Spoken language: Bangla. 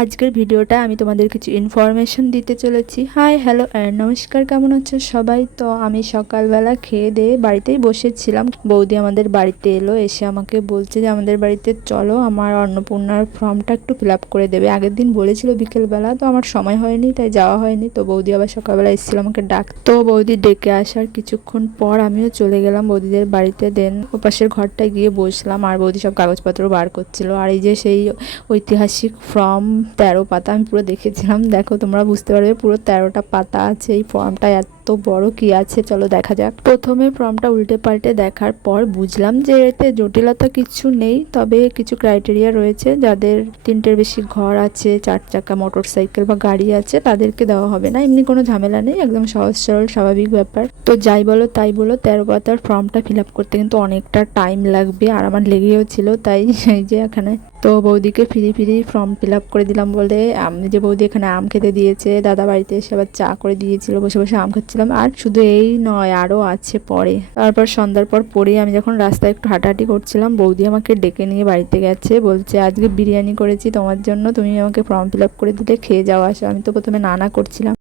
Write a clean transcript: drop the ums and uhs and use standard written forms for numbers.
আজকের ভিডিওটা আমি তোমাদের কিছু ইনফরমেশন দিতে চলেছি। হাই হ্যালো নমস্কার, কেমন আছো সবাই? তো আমি সকালবেলা খেয়ে দিয়ে বাড়িতেই বসেছিলাম। বৌদি আমাদের বাড়িতে এলো, এসে আমাকে বলছে যে আমাদের বাড়িতে চলো, আমার অন্নপূর্ণার ফর্মটা একটু ফিল আপ করে দেবে। আগের দিন বলেছিল বিকেলবেলা, তো আমার সময় হয়নি, তাই যাওয়া হয়নি। তো বৌদি আবার সকালবেলা এসেছিল আমাকে ডাক। তো বৌদি ডেকে আসার কিছুক্ষণ পর আমিও চলে গেলাম বৌদিদের বাড়িতে। দেন ওপাশের ঘরটায় গিয়ে বসলাম, আর বৌদি সব কাগজপত্র বার করছিল। আর এই যে সেই ঐতিহাসিক ফর্ম 13 পাতা আমি পুরো দেখেছিলাম। দেখো, তোমরা বুঝতে পারবে পুরো 13টা পাতা আছে এই ফর্মটা। এত বড় কি আছে চলো দেখা যাক। প্রথমে ফর্মটা উল্টে পাল্টে দেখার পর বুঝলাম যে এতে জটিলতা কিছু নেই, তবে কিছু ক্রাইটেরিয়া রয়েছে। যাদের 3টের বেশি ঘর আছে, 4 চাকা মোটর সাইকেল বা গাড়ি আছে, তাদেরকে দেওয়া হবে না। এমনি কোনো ঝামেলা নেই, একদম সহজ সরল স্বাভাবিক ব্যাপার। তো যাই বলো তাই বলো, 13 পাতার ফর্মটা ফিল আপ করতে কিন্তু অনেকটা টাইম লাগবে, আর আমার লেগেও ছিল। তাই এই যে এখানে তো বৌদিকে ফিরি ফিরি ফর্ম ফিল আপ করে দিলাম বলে আমি যে বৌদি এখানে আম খেতে দিয়েছে, দাদা বাড়িতে এসে আবার চা করে দিয়েছিল, বসে বসে আম খাচ্ছিলাম। আর শুধু এই নয়, আরও আছে পরে। তারপর সন্ধ্যার পর পরে আমি যখন রাস্তায় একটু হাঁটাহাঁটি করছিলাম, বৌদি আমাকে ডেকে নিয়ে বাড়িতে গেছে, বলছে আজকে বিরিয়ানি করেছি তোমার জন্য, তুমি আমাকে ফর্ম ফিল আপ করে দিলে খেয়ে যাওয়া আসো। আমি তো প্রথমে না করছিলাম।